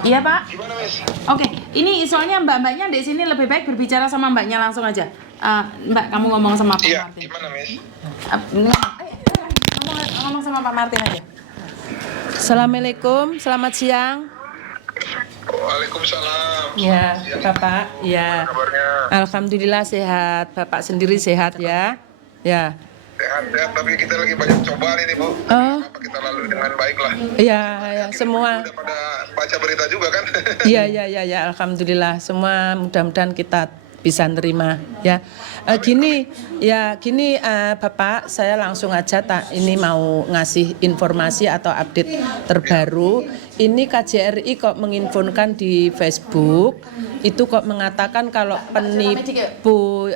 Iya Pak. Gimana Miss? Oke, ini soalnya mbak-mbaknya di sini lebih baik berbicara sama mbaknya langsung aja. Mbak, kamu ngomong sama Pak Iya, Martin. gimana Miss? Ngomong sama Pak Martin aja. Assalamualaikum, selamat siang. Waalaikumsalam. Ya, Siang. Bapak. Ya. Kabarnya Alhamdulillah sehat. Bapak sendiri sehat ya? Ya. sehat-sehat, tapi kita lagi banyak cobaan ini Bu. Oh. Apa kita lalui dengan baik lah. Ya, ya, semua. Udah pada baca berita juga kan? Iya, iya, iya, ya, alhamdulillah. Semua mudah-mudahan kita bisa nerima ya. Gini Bapak, saya langsung aja ini mau ngasih informasi atau update terbaru. Ini KJRI kok menginfokan di Facebook itu kok mengatakan kalau penipu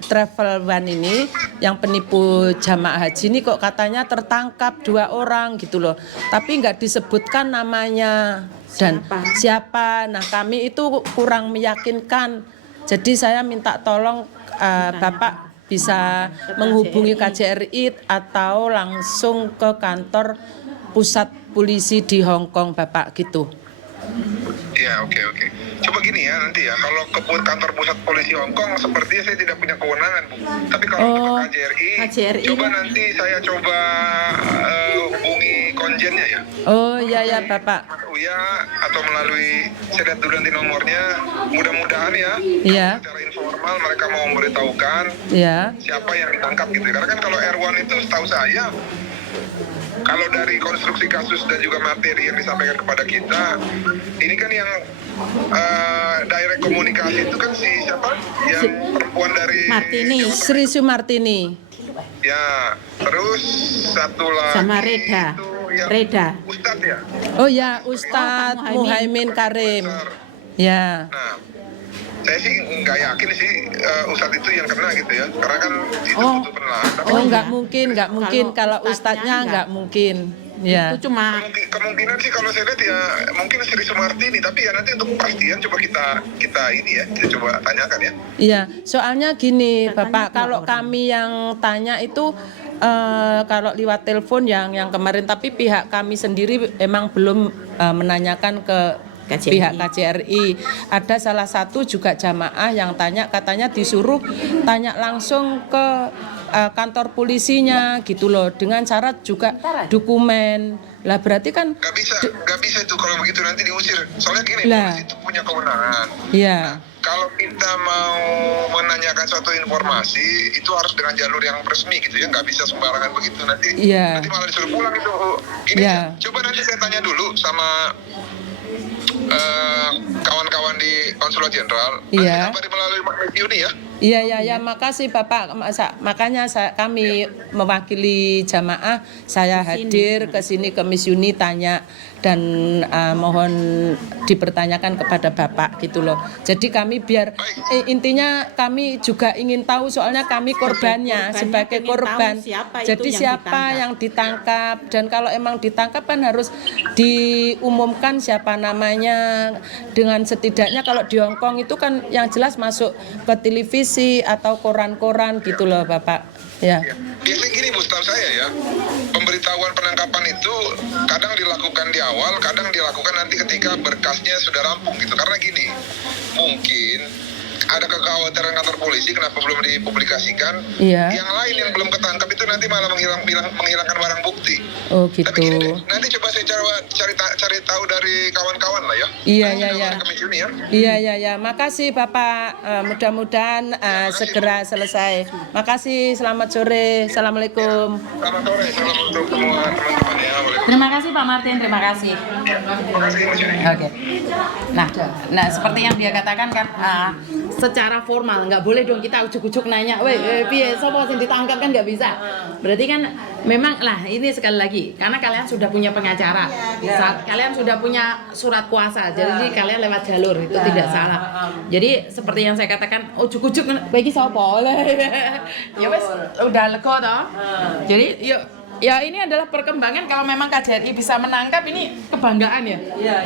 travel one ini yang penipu jamaah haji ini kok katanya tertangkap 2 orang gitu loh, tapi nggak disebutkan namanya dan siapa. Nah, kami itu kurang meyakinkan. Jadi saya minta tolong Bapak bisa menghubungi KJRI atau langsung ke kantor pusat polisi di Hong Kong Bapak gitu. Iya, oke. Coba gini ya nanti ya, kalau ke kantor pusat polisi Hong Kong sepertinya saya tidak punya kewenangan Bu. Tapi kalau untuk KJRI, coba nanti saya hubungi konjennya ya. Oh iya Bapak. Uya atau melalui saya lihat dulu nanti nomornya, mudah-mudahan ya. Iya. Secara informal mereka mau memberitahukan siapa yang ditangkap gitu. Karena kan kalau R1 itu setahu saya, kalau dari konstruksi kasus dan juga materi yang disampaikan kepada kita, ini kan yang direct komunikasi itu kan siapa? Yang perempuan dari Martini, Sri Sumartini. Ya, terus satu lagi sama Reda. Reda. Ustadz ya? Oh ya, Ustadz Muhaimin Karim. Ya. Nah, saya sih nggak yakin sih Ustadz itu yang kena gitu ya, karena kan itu butuh penelahan. Oh, nggak mungkin kalau Ustadznya nggak mungkin. Ya. Itu cuma kemungkinan sih kalau saya lihat ya mungkin Sri Sumartini, tapi ya nanti untuk kepastian coba kita ini ya, kita coba tanyakan ya. Iya, soalnya gini Bapak, kalau kami yang tanya itu kalau lewat telepon yang kemarin, tapi pihak kami sendiri emang belum menanyakan ke pihak KJRI. Ada salah satu juga jamaah yang tanya, katanya disuruh tanya langsung ke kantor polisinya gitu loh, dengan syarat juga dokumen. Lah berarti kan nggak bisa itu kalau begitu nanti diusir. Soalnya gini, polisi itu punya kewenangan. Iya. Kalau kita mau menanyakan suatu informasi itu harus dengan jalur yang resmi gitu ya, nggak bisa sembarangan begitu nanti malah disuruh pulang itu. Gini coba nanti saya tanya dulu sama kawan-kawan di konsulat jenderal. Iya. Nanti melalui Yuni ya. Iya, makasih Bapak. Makanya kami mewakili jamaah, saya hadir ke sini ke Miss Yuni tanya dan mohon dipertanyakan kepada Bapak gitu loh. Jadi kami biar intinya kami juga ingin tahu, soalnya kami korbannya sebagai korban. Jadi siapa yang ditangkap, dan kalau emang ditangkap kan harus diumumkan siapa namanya, dengan setidaknya kalau di Hong Kong itu kan yang jelas masuk ke televisi atau koran-koran gitu loh Bapak. Ya. Biasanya gini Bu, setahu saya ya, pemberitahuan penangkapan itu kadang dilakukan di awal, kadang dilakukan nanti ketika berkasnya sudah rampung gitu. Karena gini, mungkin ada kekhawatiran kantor polisi kenapa belum dipublikasikan. Yang lain yang belum ketangkap itu nanti malah menghilangkan barang bukti. Oh gitu. Tapi gini deh, nanti coba saya cari tahu dari kawan-kawan lah ya. Iya. Makasih Bapak. Mudah-mudahan segera selesai. Makasih. Selamat sore. Assalamualaikum. Selamat sore. Salam untuk semua teman-teman ya. Terima kasih Pak Martin. Terima kasih. Terima kasih Mas Yuni. Oke. Nah seperti yang dia katakan kan, secara formal nggak boleh dong kita ujuk-ujuk nanya, piye sapa sing ditangkap, kan nggak bisa. Berarti kan memang lah, ini sekali lagi karena kalian sudah punya pengacara, kalian sudah punya surat kuasa, jadi kalian lewat jalur itu tidak salah. Jadi seperti yang saya katakan, ujuk-ujuk bagi sapa ya wes udah lega toh. Jadi yuk. Ya ini adalah perkembangan, kalau memang KJRI bisa menangkap ini kebanggaan ya. Iya.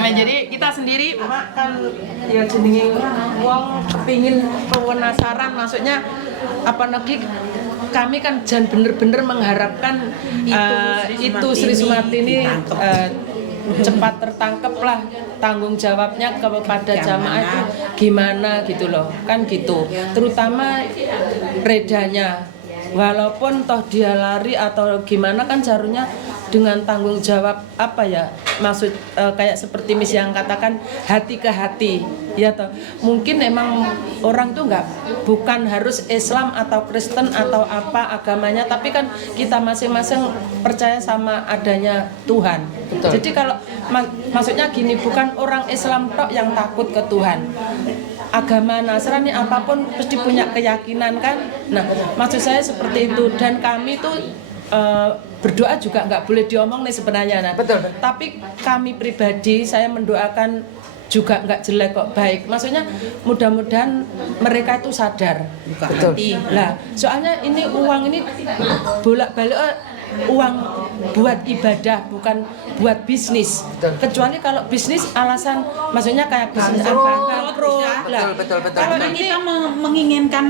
Nah, jadi kita sendiri kan ya jenenge wong kepingin penasaran, maksudnya apa lagi, kami kan jangan bener-bener mengharapkan itu Sri Sumartini cepat tertangkap lah, tanggung jawabnya kepada jamaah itu gimana gitu loh, kan gitu. Terutama redanya, walaupun toh dia lari atau gimana kan seharusnya dengan tanggung jawab apa ya, maksud kayak seperti Miss yang katakan hati ke hati ya toh. Mungkin emang orang tuh bukan harus Islam atau Kristen atau apa agamanya, tapi kan kita masing-masing percaya sama adanya Tuhan. Betul. Jadi kalau maksudnya gini, bukan orang Islam tok yang takut ke Tuhan, agama Nasrani apapun pasti punya keyakinan kan. Nah maksud saya seperti itu, dan kami tuh berdoa juga nggak boleh diomong nih sebenarnya. Nah, Betul. tapi kami pribadi saya mendoakan juga nggak jelek kok, baik. Maksudnya mudah-mudahan mereka itu sadar. Betul. Lah, soalnya ini uang ini bolak-balik uang buat ibadah, bukan buat bisnis. Betul. Kecuali kalau bisnis alasan, maksudnya kayak bisnis bangkrut. Lah, Betul. kalau Karena ini kita menginginkan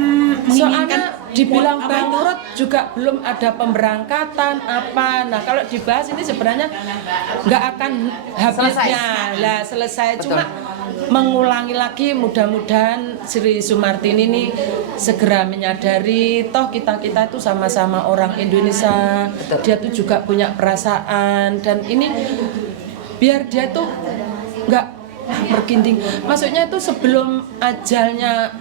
soalnya dibilang apa itu? bangkrut juga belum ada pemberangkatan apa. Nah kalau dibahas ini sebenarnya nggak akan habisnya lah, selesai. Betul. Cuma mengulangi lagi, mudah-mudahan Sri Sumartini ini segera menyadari toh kita itu sama-sama orang Indonesia. Betul. Dia tuh juga punya perasaan, dan ini biar dia tuh nggak berkinding. Maksudnya itu sebelum ajalnya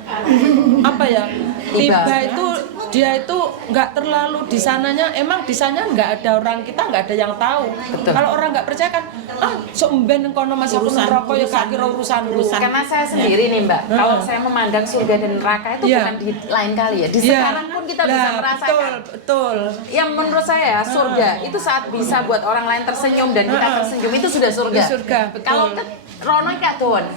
apa ya tiba itu dia itu nggak terlalu di sananya, emang di sana nggak ada orang, kita nggak ada yang tahu. Betul. Kalau orang nggak percaya kan, somben kono masuk neraka ya gak kira urusan. Karena saya sendiri nih Mbak, kalau saya memandang surga dan neraka itu bukan di lain kali ya. Di sekarang pun kita bisa merasakan. Betul. Yang menurut saya surga itu saat bisa buat orang lain tersenyum dan kita tersenyum, itu sudah surga. Surga, betul. Kalau Rono Kak Tuan.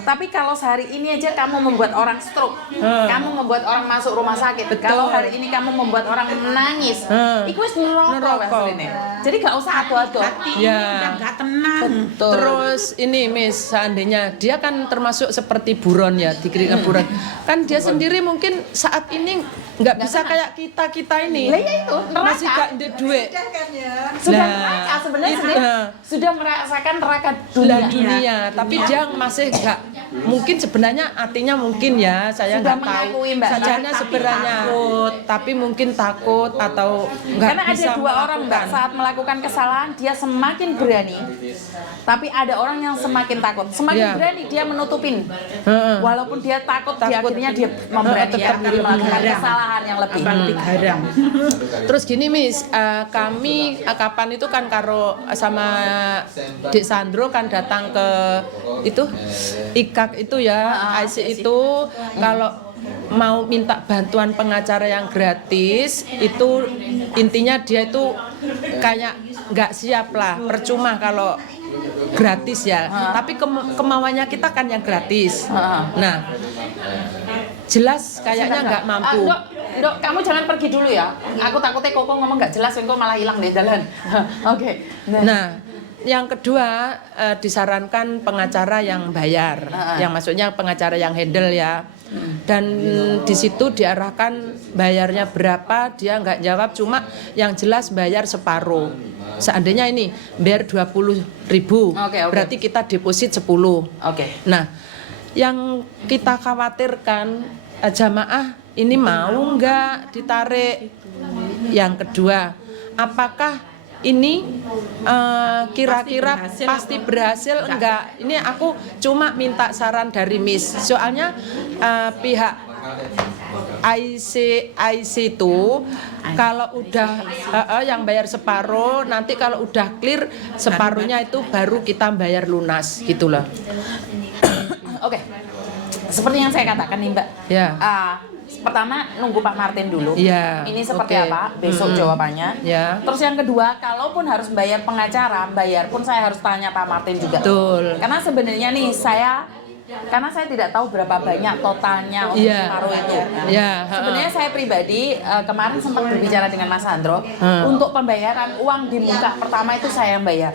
Tapi kalau sehari ini aja kamu membuat orang stroke, kamu membuat orang masuk rumah sakit. Betul. Kalau hari ini kamu membuat orang menangis, itu wis neraka ini. Jadi gak usah adu-adu. Ya. Nggak tenang. Betul. Terus ini Miss, seandainya dia kan termasuk seperti buron ya, dikira buron. Kan dia sendiri mungkin saat ini nggak bisa kayak kita ini. Lah ya itu, neraka. Masih gak ada duit. Sudah Nah, neraka sebenarnya itu, sendiri. Sudah merasakan neraka dunia. Tapi dia masih nggak, mungkin sebenarnya artinya mungkin ya, saya Sudah nggak tahu. mengakui, Mbak. Sajanya Tapi sebenarnya tapi mungkin takut atau nggak Karena ada bisa dua orang Mbak, melakukan. saat melakukan kesalahan dia semakin berani, tapi ada orang yang semakin takut. Semakin Iya. berani dia menutupin, walaupun dia takut, dia Takut. akhirnya dia memberanikan Tetap diri melakukan garang. kesalahan yang lebih. Digarang. Terus gini Miss, kami kapan itu kan karo sama Dek Sandro kan datang ke itu IKAK itu ya, IC itu kalau mau minta bantuan pengacara yang gratis itu intinya dia itu kayak nggak siap lah, percuma kalau gratis ya, tapi kemauannya kita kan yang gratis. Nah jelas kayaknya nggak mampu. Dok, kamu jangan pergi dulu ya. Aku takutnya Koko ngomong nggak jelas, engkau malah hilang di jalan. Oke. Nah, yang kedua disarankan pengacara yang bayar, yang maksudnya pengacara yang handle ya. Dan di situ diarahkan bayarnya berapa, dia nggak jawab, cuma yang jelas bayar separuh. Seandainya ini bayar 20.000, Oke. berarti kita deposit 10. Oke. Nah, yang kita khawatirkan jamaah ini mau nggak ditarik. Yang kedua, apakah ini kira-kira pasti berhasil enggak? Ini aku cuma minta saran dari Miss. Soalnya pihak IC itu kalau udah yang bayar separuh, nanti kalau udah clear separuhnya itu baru kita bayar lunas gitu loh. Oke. Seperti yang saya katakan nih Mbak. Ya. Pertama nunggu Pak Martin dulu. Iya, Ini seperti oke. apa? Besok jawabannya. Ya. Terus yang kedua, kalaupun harus bayar pengacara, bayar pun saya harus tanya Pak Martin juga. Betul. Karena sebenarnya nih saya karena saya tidak tahu berapa banyak totalnya untuk Iya. separuh itu. Iya, Sebenarnya saya pribadi kemarin sempat berbicara dengan Mas Sandro untuk pembayaran uang di muka pertama itu saya yang bayar.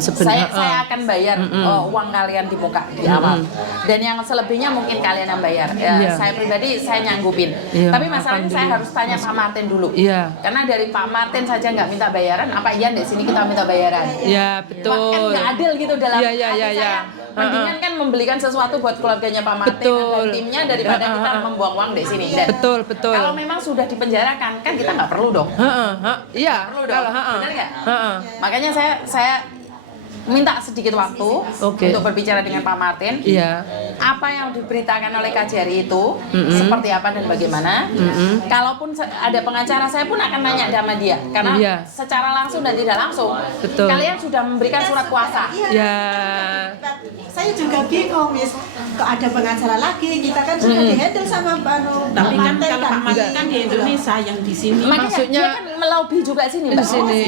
Saya akan bayar uang kalian di muka di awal. Dan yang selebihnya mungkin kalian yang bayar. Iya. Saya pribadi saya nyanggupin. Iya, Tapi masalahnya saya harus tanya Pak Martin dulu. Iya. Karena dari Pak Martin saja nggak minta bayaran, apa iya di sini kita minta bayaran? Ya, Kan betul. nggak adil gitu dalam Iya, iya, hati iya, iya. saya. Mendingan kan membelikan sesuatu buat keluarganya Pak Martin Betul. dan timnya daripada kita membuang uang di sini. Dan Betul, betul. kalau memang sudah dipenjarakan kan kita nggak perlu dong. Iya, Perlu dong. kalau Benar nggak? Makanya saya minta sedikit waktu Oke. untuk berbicara dengan Pak Martin. Iya. Apa yang diberitakan oleh KJRI itu seperti apa dan bagaimana. Kalaupun ada pengacara, saya pun akan nanya sama dia karena Iya. secara langsung dan tidak langsung Betul. kalian sudah memberikan surat kuasa. Ya. Saya juga bingung, Miss. Kok ada pengacara lagi? Kita kan sudah dihandle sama Tapi kan Martin kalau Pak Martin kan di Indonesia, yang di sini. Makanya Maksudnya- dia kan melobi juga sini, Di Mbak. sini,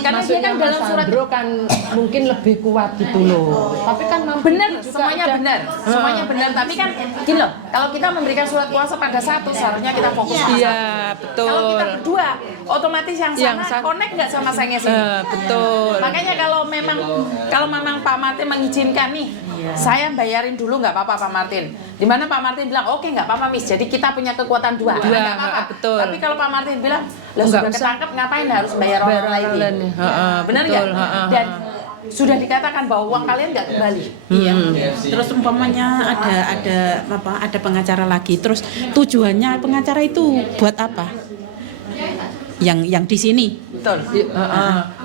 Karena dia kan dalam surat kan mungkin lebih kuat gitu loh. Tapi kan benar, semuanya benar, semuanya benar. Tapi kan gini loh, kalau kita memberikan surat kuasa pada satu, seharusnya kita fokus sama Iya, satu. betul. Kalau kita berdua, otomatis yang Yang sana sana- connect nggak sama saya sini. Betul. Makanya kalau memang Pak Martin mengizinkan nih, saya bayarin dulu nggak apa-apa Pak Martin. Dimana Pak Martin bilang oke nggak apa-apa Miss, jadi kita punya kekuatan dua. Dua, Nggak apa-apa. betul. Tapi kalau Pak Martin bilang, lah Nggak sudah usah. ketangkep ngapain harus bayar orang lain? nih. Benar Betul, nggak? Dan sudah dikatakan bahwa uang kalian nggak kembali. Iya. Terus umpamanya ada pengacara lagi. Terus tujuannya pengacara itu buat apa? Yang di sini. Betul.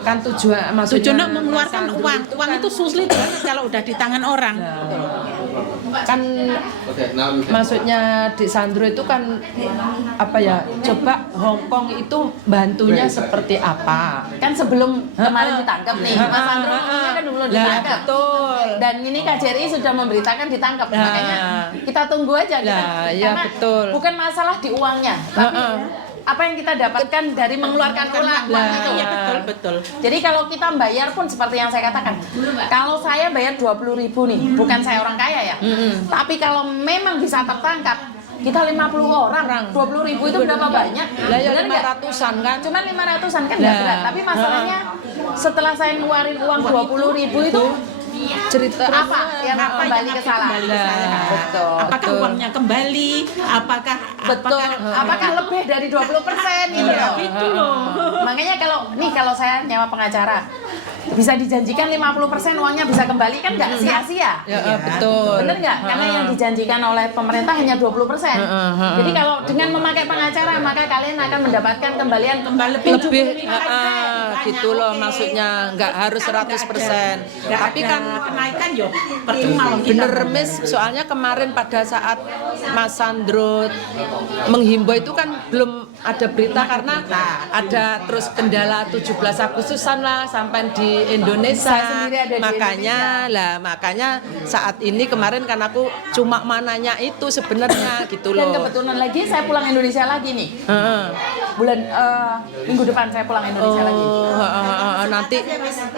Kan tujuan maksudnya Tujuannya mengeluarkan uang. Uang itu sulit banget kalau udah di tangan orang. kan maksudnya di Sandro itu kan apa ya, coba Hong Kong itu bantunya seperti apa. Kan sebelum kemarin ditangkap nih, Mas Sandro ngomongnya kan belum Lah, ditangkap. betul. Dan ini KJRI sudah memberitakan ditangkap, Nah. makanya kita tunggu aja. Lah, iya, Karena betul. bukan masalah di uangnya, tapi apa yang kita dapatkan dari mengeluarkan uang itu. Iya, betul. Jadi kalau kita bayar pun seperti yang saya katakan, kalau saya bayar 20.000 nih, bukan saya orang kaya ya, tapi kalau memang bisa tertangkap, kita 50 orang, 20.000 itu berapa banyak? Lah ya Bener nggak? 500-an kan. Cuman 500-an kan nggak Nah. berat, tapi masalahnya setelah saya ngeluarin uang 20.000 itu Cerita apa yang kembali ke salah? Betul. Apakah uangnya kembali? Apakah Betul. Apakah lebih dari 20% gitu loh? Itu loh. Makanya kalau saya nyewa pengacara bisa dijanjikan 50% uangnya bisa kembali kan nggak sia-sia. Ya, betul. Bener nggak? Karena yang dijanjikan oleh pemerintah hanya 20%. Jadi kalau dengan memakai pengacara maka kalian akan mendapatkan kembalian lebih 75%. gitu loh, maksudnya nggak harus 100%. Tapi kan kenaikan yo percuma wong kita. bener Miss, soalnya kemarin pada saat Mas Sandro menghimbau itu kan belum ada berita karena ada terus kendala 17 Agustusan lah sampai di Indonesia. Saya sendiri ada di makanya saat ini kemarin kan aku cuma mananya itu sebenarnya gitu Dan loh. kebetulan lagi saya pulang Indonesia lagi nih. Bulan minggu depan saya pulang Indonesia lagi. Nanti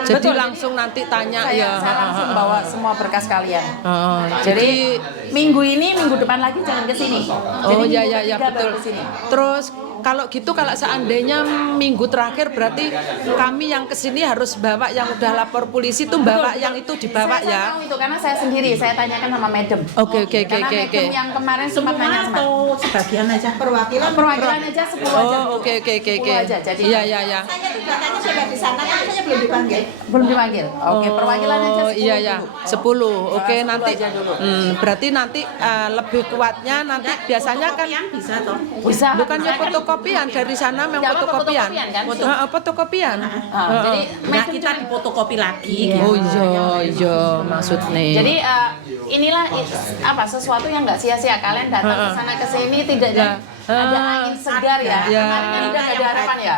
jadi langsung nanti tanya ya. Saya langsung bawa semua berkas kalian. Jadi Minggu ini, minggu depan lagi jangan ke sini. Jadi oh minggu ya ketiga betul. baru ke sini. Terus kalau gitu, kalau seandainya minggu terakhir berarti kami yang kesini harus bawa yang udah lapor polisi tuh bawa yang itu dibawa Saya ya. tahu itu karena saya sendiri, saya tanyakan sama madam. Oke. Karena madam yang kemarin sempat Semua nanya sama atau sebagian aja? perwakilan aja 10 aja. Oh oke. 10 aja. Jadi Iya. Saya juga tadi sudah di sana, tapi saya belum dipanggil. belum dipanggil. Oke, perwakilan aja 10 Iya ya, dulu. 10. Oke, 10 nanti aja dulu. berarti nanti lebih kuatnya nanti biasanya kan Fotokopian bisa toh? Bisa. bukannya Bisa kan? fotokopian dari sana memang Jangan fotokopian. fotokopian, kan? Fotokopian. Jadi Nah, madam kita cuma- difotokopi lagi. Oh iya maksudnya. Jadi inilah sesuatu yang nggak sia-sia kalian datang ke sana ke sini tidak ada angin segar ya. Ya. Kemarin kan udah ada harapan ya.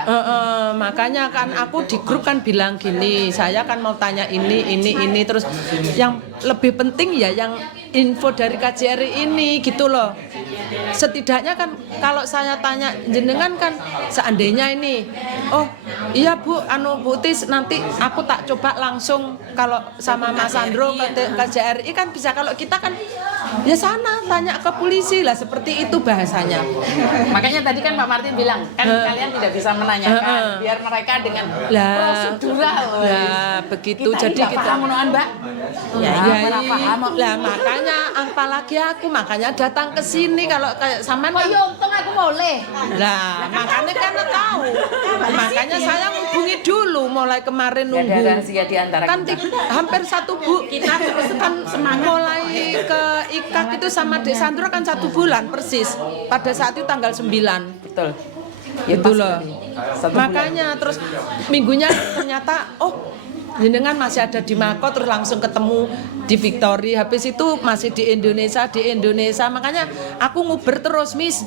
Makanya kan aku di grup kan bilang gini, saya kan mau tanya ini terus yang lebih penting ya yang info dari KJRI ini gitu loh. Setidaknya kan kalau saya tanya jenengan kan seandainya ini, oh iya Bu, Bu Tis nanti aku tak coba langsung kalau sama Mas Sandro ke KJRI kan bisa, kalau kita kan ya sana tanya ke polisi lah, seperti itu bahasanya. Makanya tadi kan Pak Martin bilang kan kalian tidak bisa menanyakan biar mereka dengan prosedural. Lah begitu Kita jadi ini kita paham menuan, Mbak. ya, ora paham. lah makanya apalagi aku makanya datang ke sini kalau kayak sampean Kok kan yo untung aku boleh. lah makanya kan tahu makanya saya hubungi dulu mulai kemarin Ada nunggu rahasia di antara kan kita. hampir 1 bu kita terus kan mulai ke IKAK itu sama Dek Sandro kan 1 bulan persis pada saat itu tanggal 9 Betul. itu loh Satu makanya terus minggunya ternyata jenengan masih ada di Mako, terus langsung ketemu di Victory, habis itu masih di Indonesia, makanya aku nguber terus, Miss.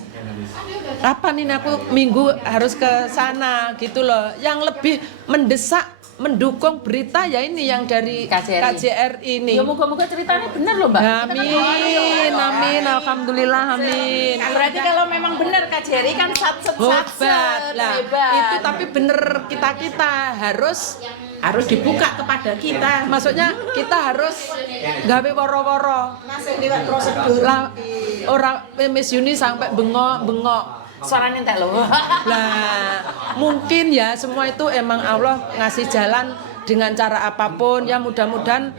Kapan ini aku minggu harus ke sana gitu loh. Yang lebih mendesak mendukung berita ya ini yang dari KJRI ini. Ya moga-moga ceritanya benar loh, Mbak. Amin, alhamdulillah, amin. Berarti kalau memang benar KJRI kan Hebat lah. Itu tapi bener kita harus dibuka kepada kita. Maksudnya kita harus gawe woro-woro. Masih lewat prosedur. Lah orang Miss Yuni sampai bengok-bengok. suaranya entek loh. Lah, mungkin ya semua itu emang Allah ngasih jalan dengan cara apapun ya, mudah-mudahan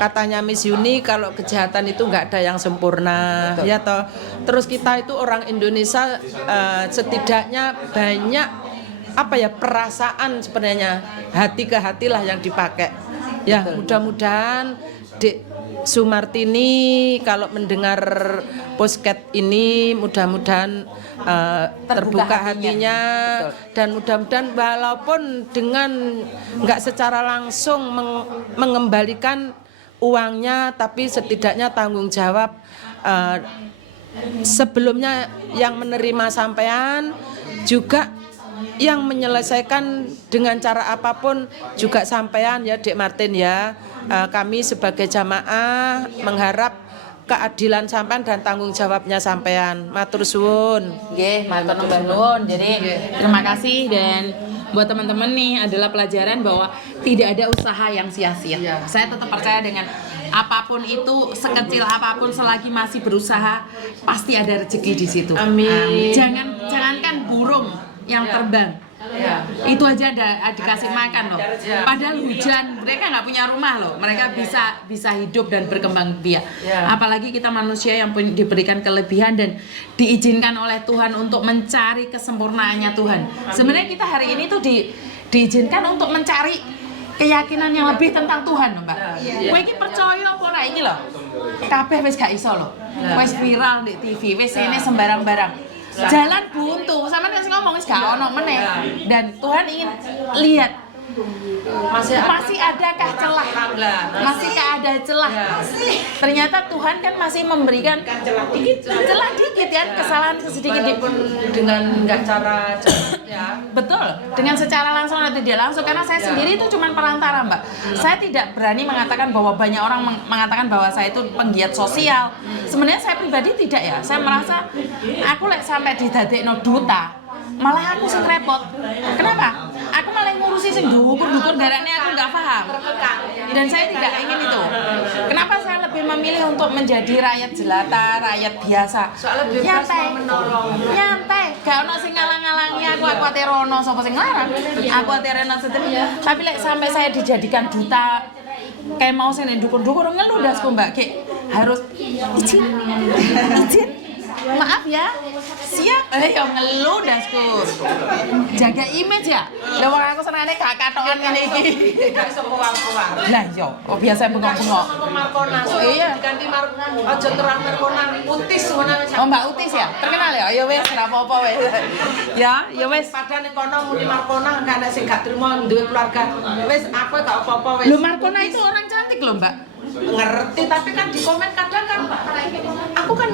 katanya Miss Yuni kalau kejahatan itu nggak ada yang sempurna. Betul. Ya toh. Terus kita itu orang Indonesia setidaknya banyak perasaan sebenarnya, hati ke hatilah yang dipakai. Ya, mudah-mudahan Dek Sumartini kalau mendengar podcast ini mudah-mudahan terbuka hatinya. Dan mudah-mudahan walaupun dengan nggak secara langsung mengembalikan uangnya, tapi setidaknya tanggung jawab sebelumnya yang menerima sampean juga yang menyelesaikan dengan cara apapun juga sampean ya Dek Martin ya. Kami sebagai jamaah mengharap keadilan sampean dan tanggung jawabnya sampean. Matur suwun. Nggih, matur nuwun. Jadi terima kasih, dan buat teman-teman nih adalah pelajaran bahwa tidak ada usaha yang sia-sia. Saya tetap percaya dengan apapun itu, sekecil apapun selagi masih berusaha pasti ada rezeki di situ. Amin. Jangankan burung yang terbang, itu aja dikasih makan loh. Padahal hujan, mereka nggak punya rumah loh. Mereka bisa hidup dan berkembang biak. Apalagi kita manusia yang diberikan kelebihan dan diizinkan oleh Tuhan untuk mencari kesempurnaannya Tuhan. Sebenarnya kita hari ini tuh diizinkan untuk mencari keyakinan yang lebih tentang Tuhan loh, Mbak. Kowe iki percaya apa ora iki loh? Kabeh wis gak iso loh. Wis viral di TV, wis ini sembarang-barang. Jalan buntu, sama yang ngomong wis gak ono meneh. Dan Tuhan ingin lihat masih adakah celah? Masihkah ada celah? Ternyata Tuhan kan masih memberikan celah dikit ya, kesalahan sedikit pun Dengan nggak cara ya. betul, dengan secara langsung atau tidak langsung, karena saya sendiri itu cuma perantara, Mbak. Saya tidak berani mengatakan bahwa banyak orang mengatakan bahwa saya itu penggiat sosial. Sebenarnya saya pribadi tidak ya. Saya merasa aku sampai didadekno duta, malah aku sing repot. Kenapa? Aku malah ngurusi sing dukur-dukur darahnya aku nggak paham. Dan saya tidak ingin itu. Kenapa saya lebih memilih untuk menjadi rakyat jelata, rakyat biasa? Nyantai. Gak ono sing ngalang-ngalangi aku ate rono sapa sing nglarang. Aku ate rono sedemi. Tapi sampai saya dijadikan duta kayak mau sing dukur-dukur ngeluh dasku, Mbak. Kayak harus izin. Maaf ya, siap. Ya ngeluh dasku. Jaga image ya. Lah wong aku senengane gak katokan ngene iki. Gak iso keluar-keluar. Lah yo, biasa bengok-bengok. Markona, iya diganti aja terang Markona Utis ngono wis. Oh, Mbak Utis ya? Terkenal ya? Ya wis, ora apa-apa wis. Ya wis. Padahal ning kono muni Markona gak ana sing gak trimo duwe keluarga. Wis aku gak apa-apa wis. Lho Markona itu orang cantik loh, Mbak. Ngerti, tapi kan di komen kadang kan aku kan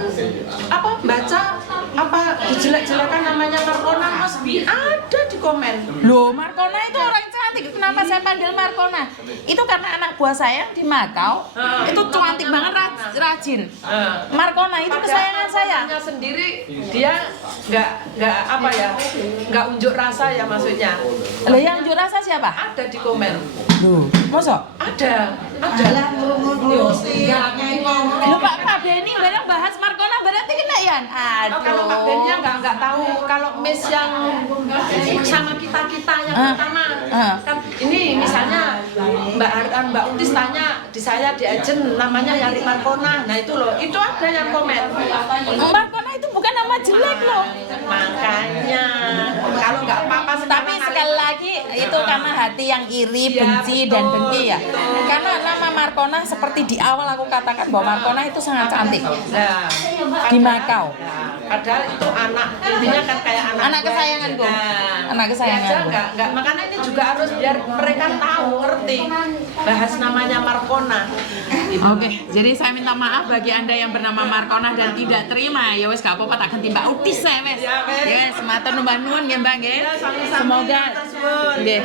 baca apa dijelek-jelekan namanya Markona Mas Bi, ada di komen. Loh, Markona itu orang cantik. Kenapa saya panggil Markona? Itu karena anak buah saya di Makau itu cantik banget, rajin. Markona itu kesayangan saya. Markonanya sendiri dia nggak apa ya, nggak unjuk rasa ya maksudnya. Loh, yang unjuk rasa siapa? Ada di komen. Loh, masa? Ada. Adalah ngurung-ngurusi Loh, Pak Benny barang bahas Markona berarti kena ya? Oh, kalau Pak Ben-nya nggak tahu, kalau Miss yang sama kita yang pertama kan ini misalnya Mbak Utis tanya di saya di agent namanya Yari Markona, nah itu loh, itu ada yang komen. Markona itu bukan nama jelek loh. Makanya kalau nggak apa-apa Tapi sekali lagi itu karena hati yang iri, benci dan dengki ya. Karena nama Markona seperti di awal aku katakan bahwa Markona itu sangat cantik. Nah, Di Makau. padahal itu anak, intinya kan kayak Anak kesayanganku. Anak kesayanganku. Enggak, makanya ini juga harus biar mereka tahu, ngerti bahas namanya Markona. Oke, jadi saya minta maaf bagi Anda yang bernama Markona dan tidak terima. Ya wes gak apa-apa, tak ganti Mbak Utis saya wes. Ya, wes. Ya wes, matur nuwun nggih Mbak nggih. Ya, sami-sami. Semoga Matur suwun. nggih.